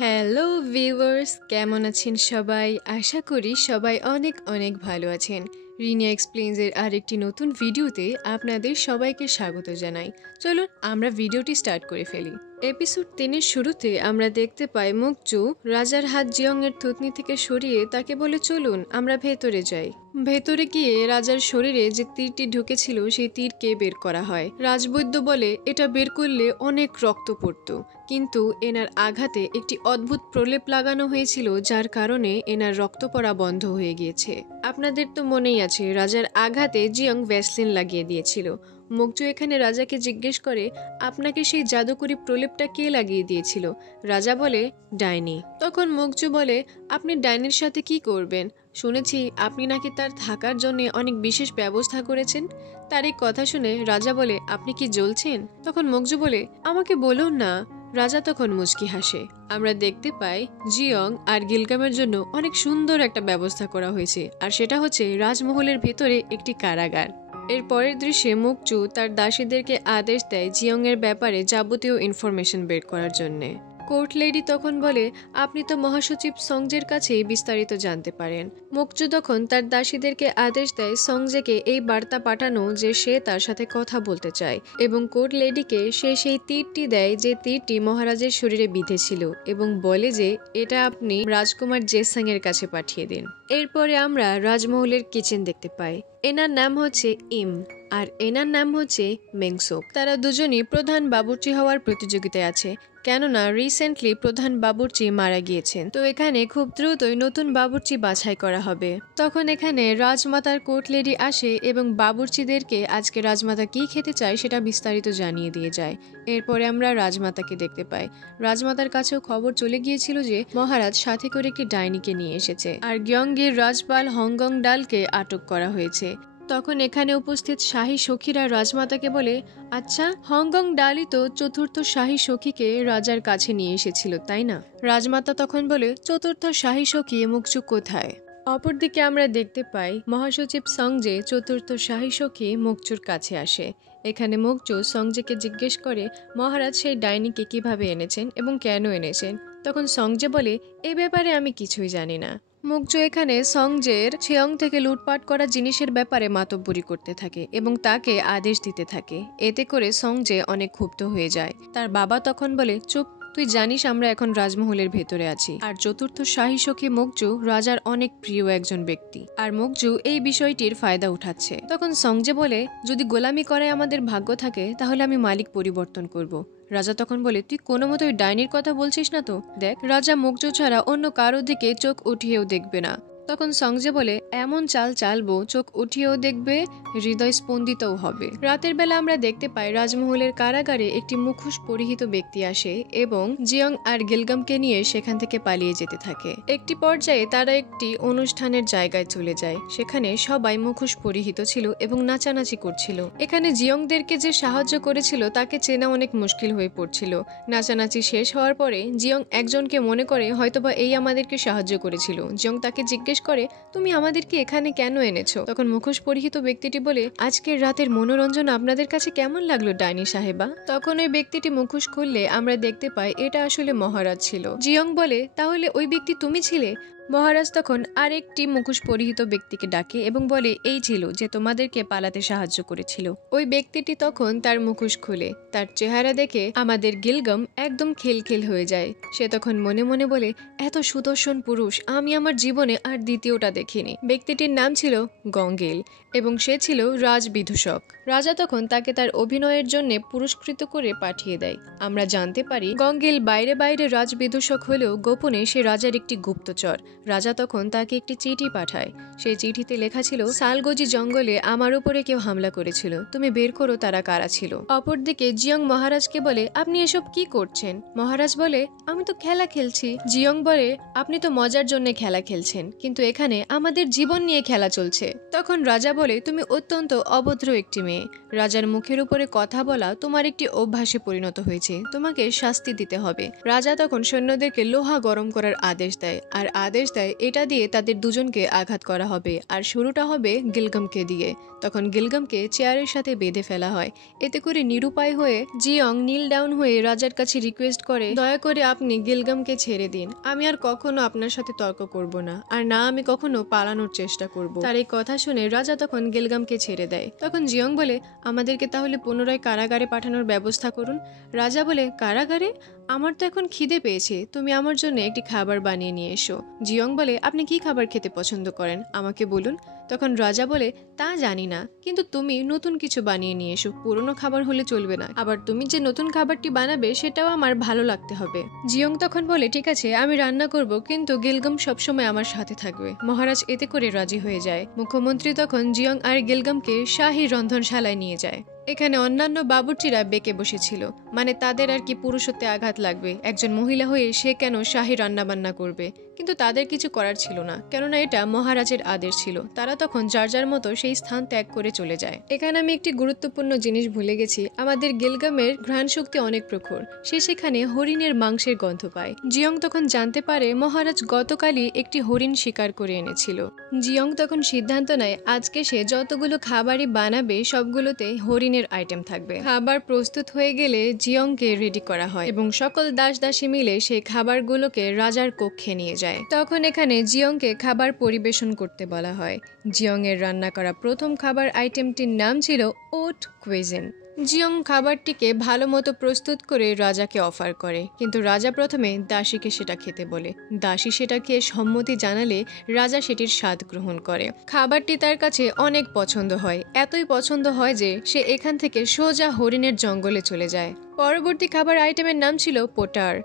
Hello viewers, কেমন আছেন সবাই? আশা করি সবাই অনেক অনেক ভালো আছেন। রিনিয়া এক্সপ্লেইনসের আরেকটি নতুন ভিডিওতে আপনাদের সবাইকে স্বাগত জানাই। চলুন আমরা ভিডিওটি স্টার্ট করে ফেলি। এপিসোড 3-এর শুরুতে আমরা দেখতে পাই মুকজু রাজার হাত জিয়ংয়ের থুতনি থেকে সরিয়ে তাকে বলে, চলুন আমরা ভেতরে যাই। ভেতরে গিয়ে রাজার শরীরে যে তীরটি ঢুকেছিল সেই তীরকে বের করা হয়। রাজবৈদ্য বলে এটা বের করলে অনেক রক্ত পড়ত, কিন্তু এনার আঘাতে একটি অদ্ভুত প্রলেপ লাগানো হয়েছিল, যার কারণে এনার রক্ত পড়া বন্ধ হয়ে গিয়েছে। আপনাদের তো মনেই আছে রাজার আঘাতে জিয়ং ভ্যাসলিন লাগিয়ে দিয়েছিল। মুকজু এখানে রাজাকে জিজ্ঞেস করে, আপনাকে সেই জাদুকরি প্রলেপটা কে লাগিয়ে দিয়েছিল? রাজা বলে, ডাইনি। তখন মুকজু বলে, আপনি ডাইনির সাথে কি করবেন? শুনেছি আপনি নাকি তার থাকার জন্য অনেক বিশেষ ব্যবস্থা করেছেন। তার এই কথা শুনে রাজা বলে, আপনি কি জ্বলছেন? তখন মুকজু বলে, আমাকে বলুন না। রাজা তখন মুচকি হাসে। আমরা দেখতে পাই জিয়ং আর গিলগামের জন্য অনেক সুন্দর একটা ব্যবস্থা করা হয়েছে, আর সেটা হচ্ছে রাজমহলের ভেতরে একটি কারাগার। এর পরের দৃশ্যে মুকজু তার দাসীদেরকে আদেশ দেয় জিয়ং এর ব্যাপারে যাবতীয় ইনফরমেশন বের করার জন্যে। কোর্ট লেডি তখন বলে, আপনি তো মহাসচিব সংজের কাছেই বিস্তারিত জানতে পারেন। মুকজু তখন তার দাসীদেরকে আদেশ দেয় সংজেকে এই বার্তা পাঠানো যে সে তার সাথে কথা বলতে চায়, এবং কোর্ট লেডিকে সে সেই তীরটি দেয় যে তীরটি মহারাজের শরীরে বিঁধেছিল, এবং বলে যে এটা আপনি রাজকুমার জেসাং এর কাছে পাঠিয়ে দিন। এরপরে আমরা রাজমহলের কিচেন দেখতে পাই। এনার নাম হচ্ছে ইম আর এনার নাম হচ্ছে মেংসোক। তারা দুজনই প্রধান বাবুর্চি হওয়ার প্রতিযোগিতায় আছে, কেননা রিসেন্টলি প্রধান বাবুর্চি মারা গিয়েছেন। তো এখানে খুব দ্রুতই নতুন বাবুর্চি বাছাই করা হবে। তখন এখানে রাজমাতার কোর্ট লেডি আসে এবং বাবুর্চিদেরকে আজকে রাজমাতা কি খেতে চায় সেটা বিস্তারিত জানিয়ে দিয়ে যায়। এরপরে আমরা রাজমাতাকে দেখতে পাই। রাজমাতার কাছেও খবর চলে গিয়েছিল যে মহারাজ সাথে করে একটি ডাইনিকে নিয়ে এসেছে, আর গিয়ংগির রাজপাল হংগং ডালকে আটক করা হয়েছে। তখন এখানে উপস্থিত শাহী সখীরা রাজমাতাকে বলে, আচ্ছা, হংগং ডালি তো চতুর্থ শাহী সখীকে রাজার কাছে নিয়ে এসেছিল, তাই না? রাজমাতা তখন বলে, চতুর্থ শাহী সখী মুকজু কোথায়? অপরদিকে আমরা দেখতে পাই মহাসচিব সংজে চতুর্থ শাহী সখী মুকজুর কাছে আসে। এখানে মুকজু সংজেকে জিজ্ঞেস করে মহারাজ সেই ডাইনিকে কিভাবে এনেছেন এবং কেন এনেছেন। তখন সংজে বলে, এ ব্যাপারে আমি কিছুই জানি না। মুকজু এখানে সংজের ছিয়ং থেকে লুটপাট করা জিনিসের ব্যাপারে মাতব্বরি করতে থাকে এবং তাকে আদেশ দিতে থাকে। এতে করে সংজে অনেক ক্ষুব্ধ হয়ে যায়। তার বাবা তখন বলে, চুপ, তুই জানিস আমরা এখন রাজমহলের ভেতরে আছি, আর চতুর্থ শাহী সখী মুকজু রাজার অনেক প্রিয় একজন ব্যক্তি, আর মুকজু এই বিষয়টির ফায়দা উঠাচ্ছে। তখন সংজে বলে, যদি গোলামি করে আমাদের ভাগ্য থাকে তাহলে আমি মালিক পরিবর্তন করব। রাজা তখন বলে, তুই কোনো মতো ওই ডাইনির কথা বলছিস না তো? দেখ, রাজা মুকজু ছাড়া অন্য কারো দিকে চোখ উঠিয়েও দেখবে না। তখন সংজে বলে, এমন চাল চালবো চোখ উঠিয়েও দেখবে, হৃদয় স্পন্দিতও হবে। রাতের বেলা আমরা দেখতে পাই রাজমহলের কারাগারে একটি মুখোশ পরিহিত ব্যক্তি আসে এবং জিয়ং আর গিলগামকে নিয়ে সেখান থেকে পালিয়ে যেতে থাকে। একটি পর্যায়ে তারা একটি অনুষ্ঠানের জায়গায় চলে যায়। সেখানে সবাই মুখোশ পরিহিত ছিল এবং নাচানাচি করছিল। এখানে জিয়ংদেরকে যে সাহায্য করেছিল তাকে চেনা অনেক মুশকিল হয়ে পড়ছিল। নাচানাচি শেষ হওয়ার পরে জিয়ং একজনকে মনে করে হয়তোবা এই আমাদেরকে সাহায্য করেছিল। জিয়ং তাকে জিজ্ঞেস করে, তুমি আমাদেরকে এখানে কেন এনেছো? তখন মুখোশ পরিহিত ব্যক্তিটি বলে, আজকের রাতের মনোরঞ্জন আপনাদের কাছে কেমন লাগলো ডাইনি সাহেবা? তখন ওই ব্যক্তিটি মুখোশ খুললে আমরা দেখতে পাই এটা আসলে মহারাজ ছিল। জিয়ং বলে, তাহলে ওই ব্যক্তি তুমি ছিলে? মহারাজ তখন আরেকটি মুখোশ পরিহিত ব্যক্তিকে ডাকে এবং বলে, এই ছিল যে তোমাদেরকে পালাতে সাহায্য করেছিল। ওই ব্যক্তিটি তখন তার মুখোশ খুলে তার চেহারা দেখে আমাদের গিলগাম একদম খিলখিল হয়ে যায়। সে তখন মনে মনে বলে, এত সুদর্শন পুরুষ আমি আমার জীবনে আর দ্বিতীয়টা দেখিনি। ব্যক্তিটির নাম ছিল গঙ্গেল এবং সে ছিল রাজবিদূষক। রাজা তখন তাকে তার অভিনয়ের জন্য পুরস্কৃত করে পাঠিয়ে দেয়। আমরা জানতে পারি গঙ্গেল বাইরে বাইরে রাজবিদূষক হলেও গোপনে সে রাজার একটি গুপ্তচর। রাজা তখন তাকে একটি চিঠি পাঠায়। সেই চিঠিতে লেখা ছিল, সালগোজি জঙ্গলে আমার উপরে কেউ হামলা করেছিল, তুমি বের করো তারা কারা ছিল। অপরদিকে জিয়ং মহারাজকে বলে, আপনি এসব কি করছেন? মহারাজ বলে, আমি তো খেলা খেলছি। জিয়ং বলে, আপনি তো মজার জন্য খেলা খেলছেন, কিন্তু এখানে আমাদের জীবন নিয়ে খেলা চলছে। তখন রাজা বলে, তুমি অত্যন্ত অভদ্র একটি মেয়ে। রাজার মুখের উপরে কথা বলা তোমার একটি অভ্যাসে পরিণত হয়েছে, তোমাকে শাস্তি দিতে হবে। রাজা তখন সৈন্যদেরকে লোহা গরম করার আদেশ দেয় আর আদেশ দেয় এটা দিয়ে তাদের দুজনকে আঘাত করা হবে আর শুরুটা হবে গিলগামকে দিয়ে। তখন গিলগামকে চেয়ারের সাথে বেঁধে ফেলা হয়। এতে করে নিরুপায় হয়ে জিয়ং নীল ডাউন হয়ে রাজার কাছে রিকোয়েস্ট করে, দয়া করে আপনি গিলগামকে ছেড়ে দিন, আমি আর কখনো আপনার সাথে তর্ক করব না, আর না আমি কখনো পালানোর চেষ্টা করব। তার এই কথা শুনে রাজা তখন গিলগামকে ছেড়ে দেয়। তখন জিয়ং বলে, আমাদেরকে তাহলে পুনরায় কারাগারে পাঠানোর ব্যবস্থা করুন। রাজা বলে, কারাগারে? আমার তো এখন খিদে পেয়েছে, তুমি আমার জন্য একটি খাবার বানিয়ে নিয়ে এসো। জিয়ং বলে, আপনি কি খাবার খেতে পছন্দ করেন আমাকে বলুন। তখন রাজা বলে, তা জানি না, কিন্তু তুমি নতুন কিছু বানিয়ে নিয়ে এসো, পুরনো খাবার হলে চলবে না, আবার তুমি যে নতুন খাবারটি বানাবে সেটাও আমার ভালো লাগতে হবে। জিয়ং তখন বলে, ঠিক আছে আমি রান্না করব, কিন্তু গিলগাম সবসময় আমার সাথে থাকবে। মহারাজ এতে করে রাজি হয়ে যায়। মুখ্যমন্ত্রী তখন জিয়ং আর গিলগামকে শাহী রন্ধনশালায় নিয়ে যায়। এখানে অন্যান্য বাবুর্চিরা বেঁকে বসেছিল, মানে তাদের আর কি পুরুষত্বে আঘাত লাগবে, একজন মহিলা হয়ে সে কেন শাহী রান্নাবান্না করবে, কিন্তু তাদের কিছু করার ছিল না, কেননা এটা মহারাজের আদেশ ছিল। তারা তখন যার যার মতো সেই স্থান ত্যাগ করে চলে যায়। এখানে আমি একটি গুরুত্বপূর্ণ জিনিস ভুলে গেছি, আমাদের গিলগামের ঘ্রাণ শক্তি অনেক প্রখর, সে সেখানে হরিণের মাংসের গন্ধ পায়। জিয়ং তখন জানতে পারে মহারাজ গতকালই একটি হরিণ শিকার করে এনেছিল। জিয়ং তখন সিদ্ধান্ত নেয় আজকে সে যতগুলো খাবারই বানাবে সবগুলোতে হরিণের আইটেম থাকবে। খাবার প্রস্তুত হয়ে গেলে জিয়ংকে রেডি করা হয় এবং সকল দাস দাসী মিলে সেই খাবারগুলোকে রাজার কক্ষে নিয়ে যায়। তখন এখানে জিয়ংকে খাবার পরিবেশন করতে বলা হয়। জিয়ং এর রান্না করা প্রথম খাবার আইটেমটির নাম ছিল ওট কুইজিন। জিয়ং খাবারটিকে ভালো মতো প্রস্তুত করে রাজাকে অফার করে, কিন্তু রাজা প্রথমে দাসীকে সেটা খেতে বলে। দাসী সেটা খেয়ে সম্মতি জানালে রাজা সেটির স্বাদ গ্রহণ করে। খাবারটি তার কাছে অনেক পছন্দ হয়, এতই পছন্দ হয় যে সে এখান থেকে সোজা হরিণের জঙ্গলে চলে যায়। পরবর্তী খাবার আইটেমের নাম ছিল পোটার।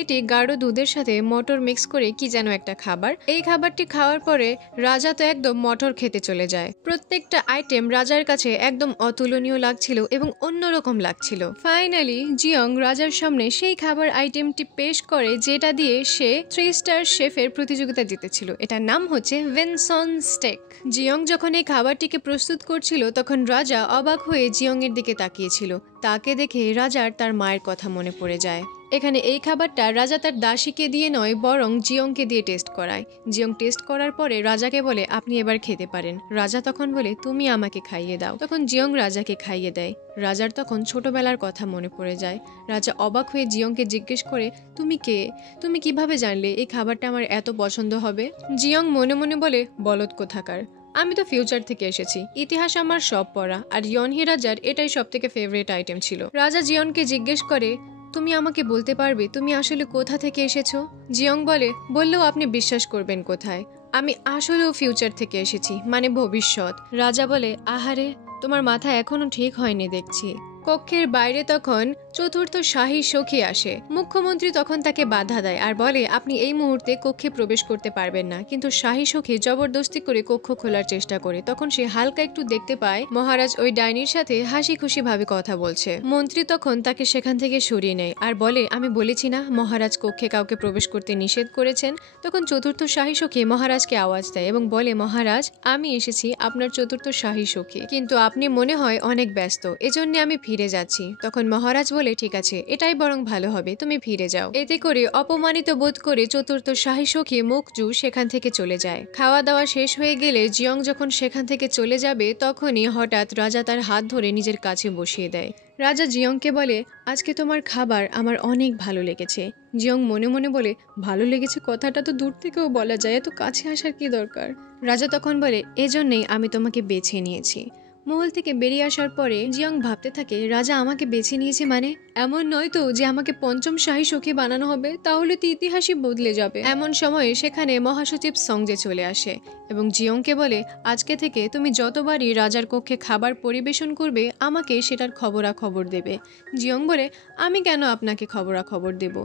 এটি গাঢ় দুধের সাথে মটর মিক্স করে কি যেন একটা খাবার। এই খাবারটি খাওয়ার পরে রাজা তো একদম মটর খেতে চলে যায়। প্রত্যেকটা আইটেম রাজার কাছে একদম অতুলনীয় লাগছিল এবং অন্যরকম লাগছিল। ফাইনালি জিয়ং রাজার সামনে সেই খাবার আইটেমটি পেশ করে যেটা দিয়ে সে 3 স্টার শেফের প্রতিযোগিতা জিতেছিল। এটার নাম হচ্ছে ভেনসন স্টেক। জিয়ং যখন এই খাবারটিকে প্রস্তুত করছিল তখন রাজা অবাক হয়ে জিয়ং এর দিকে তাকিয়েছিল। তাকে দেখে রাজার তার মায়ের কথা মনে পড়ে যায়। এখানে এই খাবারটা রাজা তার দাসীকে দিয়ে নয় বরং জিয়ংকে দিয়ে টেস্ট করায়। জিয়ং টেস্ট করার পরে রাজাকে বলে, আপনি এবার খেতে পারেন। রাজা তখন বলে, তুমি আমাকে খাইয়ে দাও। তখন জিয়ং রাজাকে খাইয়ে দেয়। রাজার তখন ছোটবেলার কথা মনে পড়ে যায়। রাজা অবাক হয়ে জিয়ংকে জিজ্ঞেস করে, তুমি কে? তুমি কিভাবে জানলে এই খাবারটা আমার এত পছন্দ হবে? জিয়ং মনে মনে বলে, বলদ কোথাকার, আমি তো ফিউচার থেকে এসেছি, ইতিহাস আমার সব পড়া, আর ইয়নহি রাজার এটাই সব থেকে ফেভারিট আইটেম ছিল। রাজা জিয়নকে জিজ্ঞেস করে, তুমি আমাকে বলতে পারবে তুমি আসলে কোথা থেকে এসেছো? জিয়ং বলে, বললেও আপনি বিশ্বাস করবেন কোথায়, আমি আসলেও ফিউচার থেকে এসেছি, মানে ভবিষ্যৎ। রাজা বলে, আহারে তোমার মাথা এখনো ঠিক হয়নি দেখছি। কক্ষের বাইরে তখন চতুর্থ শাহী সখী আসে। মুখ্যমন্ত্রী তখন তাকে বাধা দেয় আর বলে, আপনি এই মুহূর্তে কক্ষে প্রবেশ করতে পারবেন না। কিন্তু শাহী সখী জবরদস্তি করে কক্ষ খোলার চেষ্টা করে। তখন সে হালকা একটু দেখতে পায় মহারাজ ওই ডাইনির সাথে হাসি খুশি ভাবে কথা বলছে। মন্ত্রী তখন তাকে সেখান থেকে সরিয়ে নেয় আর বলে, আমি বলেছি না মহারাজ কক্ষে কাউকে প্রবেশ করতে নিষেধ করেছেন। তখন চতুর্থ শাহী সখী মহারাজকে আওয়াজ দেয় এবং বলে, মহারাজ আমি এসেছি আপনার চতুর্থ শাহী সখী, কিন্তু আপনি মনে হয় অনেক ব্যস্ত, এজন্য আমি ফিরে যাচ্ছি। তখন মহারাজ বলে, ঠিক আছে এটাই বরং ভালো হবে, তুমি ফিরে যাও। এতে করে অপমানিত বোধ করে চতুর্থ শাহী সখী মুকজু সেখান থেকে চলে যায়। খাওয়া দাওয়া শেষ হয়ে গেলে জিয়ং যখন সেখান থেকে চলে যাবে তখনই হঠাৎ রাজা তার হাত ধরে নিজের কাছে বসিয়ে দেয়। রাজা জিয়ংকে বলে, আজকে তোমার খাবার আমার অনেক ভালো লেগেছে। জিয়ং মনে মনে বলে, ভালো লেগেছে কথাটা তো দূর থেকেও বলা যায়, এত কাছে আসার কি দরকার? রাজা তখন বলে, এজন্যই আমি তোমাকে বেছে নিয়েছি। মহল থেকে বেরিয়ে আসার পরে জিয়ং ভাবতে থাকে, রাজা আমাকে বেছে নিয়েছে মানে এমন নয় তো যে আমাকে পঞ্চম শাহী সখী বানানো হবে, তাহলে তো ইতিহাসই বদলে যাবে। এমন সময়ে সেখানে মহাসচিব সংজে চলে আসে এবং জিয়ংকে বলে, আজকে থেকে তুমি যতবারই রাজার কক্ষে খাবার পরিবেশন করবে আমাকে সেটার খবরাখবর দেবে। জিয়ং বলে, আমি কেন আপনাকে খবরাখবর দেব?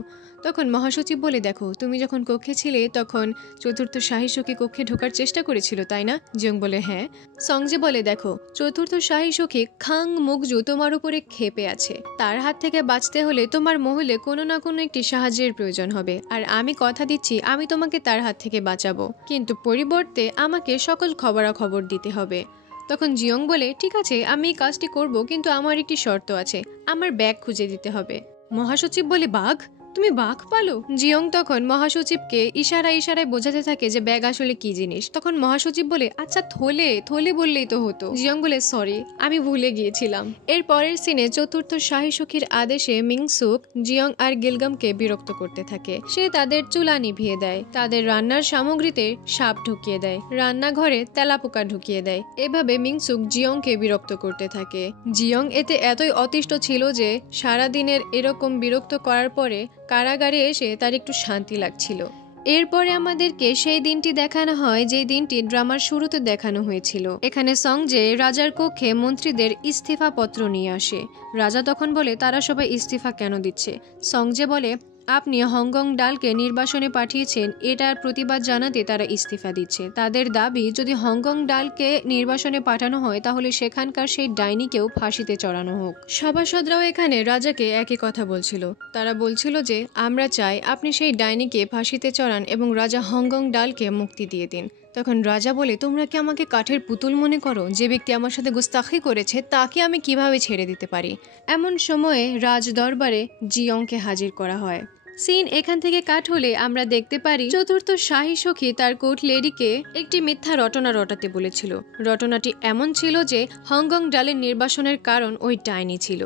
তখন মহাসচিব বলে, দেখো তুমি যখন কক্ষে ছিলে তখন চতুর্থ শাহী সখী কক্ষে ঢোকার চেষ্টা করেছিল তাই না? জিয়ং বলে, হ্যাঁ। সংজে বলে, দেখো চতুর্থ শাহী সখী খাং মুকজু তোমার উপরে ক্ষেপে আছে, তার হাত থেকে বাঁচতে হলে তোমার মহলে কোনো না কোনো একটি সাহায্যের প্রয়োজন হবে, আর আমি কথা দিচ্ছি আমি তোমাকে তার হাত থেকে বাঁচাবো, কিন্তু পরিবর্তে আমাকে সকল খবরাখবর দিতে হবে। তখন জিয়ং বলে, ঠিক আছে আমি এই কাজটি করব, কিন্তু আমার একটি শর্ত আছে, আমার ব্যাগ খুঁজে দিতে হবে। মহাসচিব বলে, বাঘ? তুমি বাঘ পালো? জিয়ং তখন মহাসচিবকে ইশারায় বোঝাতে থাকে যে ব্যাগ আসলে কি জিনিস। তখন মহাসচিব বলে, আচ্ছা থলে বললেই তো হতো। জিয়ং বলে, সরি, আমি ভুলে গিয়েছিলাম। এর পরের সিনে চতুর্থ শাহী সখীর আদেশে মিংসুক জিয়ং আর গিলগামকে বিরক্ত করতে থাকে। সে তাদের চুলা নিভিয়ে দেয়, তাদের রান্নার সামগ্রীতে সাপ ঢুকিয়ে দেয়, রান্নাঘরে তেলাপোকা ঢুকিয়ে দেয়। এভাবে মিংসুক জিয়ংকে বিরক্ত করতে থাকে। জিয়ং এতে এতই অতিষ্ঠ ছিল যে সারাদিনের এরকম বিরক্ত করার পরে কারাগারে এসে তার একটু শান্তি লাগছিল। এরপরে আমাদেরকে সেই দিনটি দেখানো হয় যে দিনটি ড্রামার শুরুতে দেখানো হয়েছিল। এখানে সংজে রাজার কক্ষে মন্ত্রীদের ইস্তফা পত্র নিয়ে আসে। রাজা তখন বলে, তারা সবাই ইস্তফা কেন দিচ্ছে? সংজে বলে, আপনি হংকং ডালকে নির্বাসনে পাঠিয়েছেন, এটার প্রতিবাদ জানাতে তারা ইস্তফা দিচ্ছে। তাদের দাবি, যদি হংকং ডালকে নির্বাসনে পাঠানো হয় তাহলে সেখানকার সেই ডাইনিকেও ফাঁসিতে চড়ানো হোক। সভাসদরাও এখানে রাজাকে একই কথা বলছিল। তারা বলছিল যে আমরা চাই আপনি সেই ডাইনিকে ফাঁসিতে চড়ান এবং রাজা হংকং ডালকে মুক্তি দিয়ে দিন। তখন রাজা বলে, তোমরা কি আমাকে কাঠের পুতুল মনে করো? যে ব্যক্তি আমার সাথে গুস্তাখি করেছে তাকে আমি কিভাবে ছেড়ে দিতে পারি? এমন সময়ে রাজ দরবারে জিয়ংকে হাজির করা হয়। সিন এখান থেকে কাট হলে আমরা দেখতে পারি চতুর্থ শাহী সখী তার কোর্ট লেডিকে একটি মিথ্যা রটনা রটাতে বলেছিল। রটনাটি এমন ছিল যে হংকং ডালের নির্বাসনের কারণ ওই ডাইনি ছিল।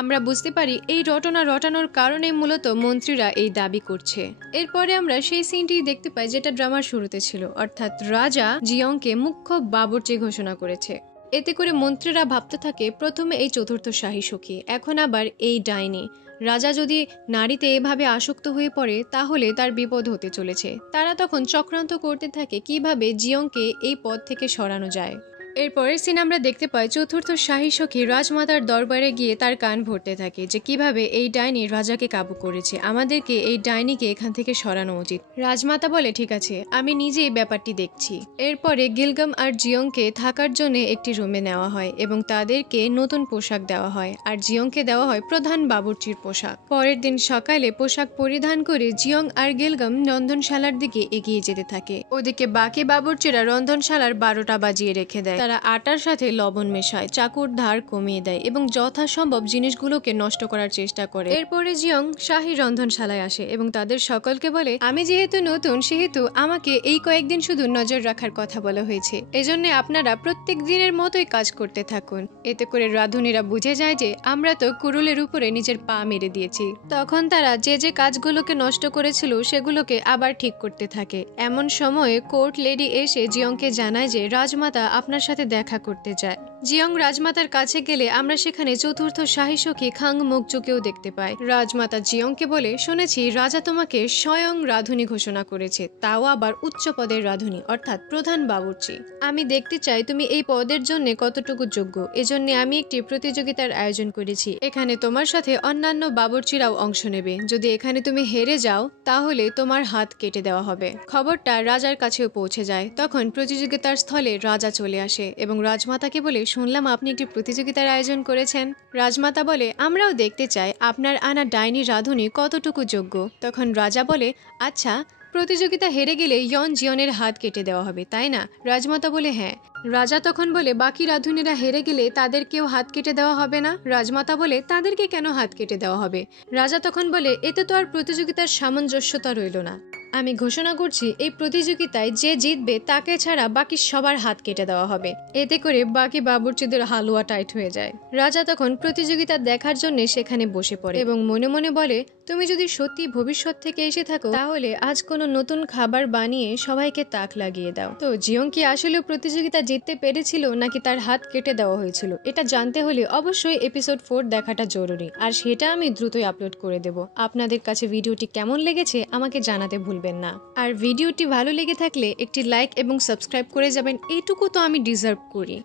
আমরা বুঝতে পারি এই রটনা রটানোর কারণে মূলত মন্ত্রীরা এই দাবি করছে। এরপরে আমরা সেই সিনটি দেখতে পাই যেটা ড্রামার শুরুতে ছিল, অর্থাৎ রাজা জিয়ংকে মুখ্য বাবুর্চি ঘোষণা করেছে। এতে করে মন্ত্রীরা ভাবতে থাকে প্রথমে এই চতুর্থ শাহী সখী, এখন আবার এই ডাইনি। রাজা যদি নারীতে এভাবে আসক্ত হয়ে পড়ে তাহলে তার বিপদ হতে চলেছে। তারা তখন চক্রান্ত করতে থাকে কিভাবে জিয়ংকে এই পদ থেকে সরানো যায়। এরপরের সিন আমরা দেখতে পাই চতুর্থ শাহী সখী রাজমাতার দরবারে গিয়ে তার কান ভরতে থাকে যে কিভাবে এই ডাইনি রাজাকে কাবু করেছে, আমাদেরকে এই ডাইনিকে এখান থেকে সরানো উচিত। রাজমাতা বলে, ঠিক আছে, আমি নিজে এই ব্যাপারটি দেখছি। এরপরে গিলগাম আর জিয়ংকে থাকার জন্য একটি রুমে নেওয়া হয় এবং তাদেরকে নতুন পোশাক দেওয়া হয়, আর জিয়ংকে দেওয়া হয় প্রধান বাবুর্চির পোশাক। পরের দিন সকালে পোশাক পরিধান করে জিয়ং আর গিলগাম রন্ধনশালার দিকে এগিয়ে যেতে থাকে। ওদিকে বাকি বাবুর্চিরা রন্ধনশালার 12টা বাজিয়ে রেখে দেয়। তারা আটার সাথে লবণ মেশায়, চাকুর ধার কমিয়ে দেয় এবং যথাসম্ভব জিনিসগুলোকে নষ্ট করার চেষ্টা করে। এরপরে জিয়ং শাহী রন্ধনশালায় আসে এবং তাদের সকলকে বলে, আমি যেহেতু নতুন সেহেতু আমাকে এই কয়েকদিন শুধু নজর রাখার কথা বলা হয়েছে, এজন্য আপনারা প্রত্যেক দিনের মতোই কাজ করতে থাকুন। এতে করে রাঁধুনিরা বুঝে যায় যে আমরা তো কুরুলের উপরে নিজের পা মেরে দিয়েছি। তখন তারা যে যে কাজগুলোকে নষ্ট করেছিল সেগুলোকে আবার ঠিক করতে থাকে। এমন সময়ে কোর্ট লেডি এসে জিয়ংকে জানায় যে রাজমাতা আপনার সাথে দেখা করতে চায়। জিয়ং রাজমাতার কাছে গেলে আমরা সেখানে চতুর্থ শাহী সখী খাং মুকচুকেও দেখতে পাই। রাজমাতা জিয়ংকে বলে, শুনেছি রাজা তোমাকে স্বয়ং রাঁধুনি ঘোষণা করেছে, তাও আবার উচ্চ পদের রাঁধুনি, অর্থাৎ প্রধান বাবুর্চি। আমি দেখতে চাই তুমি এই পদের জন্য কতটুকু যোগ্য। এজন্য আমি একটি প্রতিযোগিতার আয়োজন করেছি। এখানে তোমার সাথে অন্যান্য বাবুর্চিরাও অংশ নেবে। যদি এখানে তুমি হেরে যাও তাহলে তোমার হাত কেটে দেওয়া হবে। খবরটা রাজার কাছেও পৌঁছে যায়। তখন প্রতিযোগিতার স্থলে রাজা চলে আসে এবং রাজমাতাকে বলে, শুনলাম আপনি একটি প্রতিযোগিতার আয়োজন করেছেন। রাজমাতা বলে, আমরাও দেখতে চাই আপনার আনা ডাইনি রাঁধুনি কতটুকু যোগ্য। তখন রাজা বলে, আচ্ছা, প্রতিযোগিতা হেরে গেলে ইয়ন জিয়নের হাত কেটে দেওয়া হবে, তাই না? রাজমাতা বলে, হ্যাঁ। রাজা তখন বলে, বাকি রাঁধুনিরা হেরে গেলে তাদেরকেও হাত কেটে দেওয়া হবে না? রাজমাতা বলে, তাদেরকে কেন হাত কেটে দেওয়া হবে? রাজা তখন বলে, এতে তো আর প্রতিযোগিতার সামঞ্জস্যতা রইল না। আমি ঘোষণা করছি এই প্রতিযোগিতায় যে জিতবে তাকে ছাড়া বাকি সবার হাত কেটে দেওয়া হবে। এতে করে বাকি বাবুর্চিদের হালুয়া টাইট হয়ে যায়। রাজা তখন প্রতিযোগিতা দেখার জন্য সেখানে বসে পড়ে এবং মনে মনে বলে, তুমি যদি সত্যি ভবিষ্যৎ থেকে এসে থাকো তাহলে আজ কোনো নতুন খাবার বানিয়ে সবাইকে তাক লাগিয়ে দাও। তো জিয়ং কি আসলে প্রতিযোগিতা জিততে পেরেছিল নাকি তার হাত কেটে দেওয়া হয়েছিল, এটা জানতে হলে অবশ্যই এপিসোড 4 দেখাটা জরুরি, আর সেটা আমি দ্রুতই আপলোড করে দেব। আপনাদের কাছে ভিডিওটি কেমন লেগেছে আমাকে জানাতে ভুলবেন না। আর ভিডিওটি ভালো লেগে থাকলে একটি লাইক এবং সাবস্ক্রাইব করে যাবেন, এইটুকু তো আমি ডিজার্ভ করি।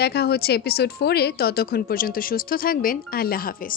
দেখা হচ্ছে এপিসোড 4-এ, ততক্ষণ পর্যন্ত সুস্থ থাকবেন। আল্লাহ হাফেজ।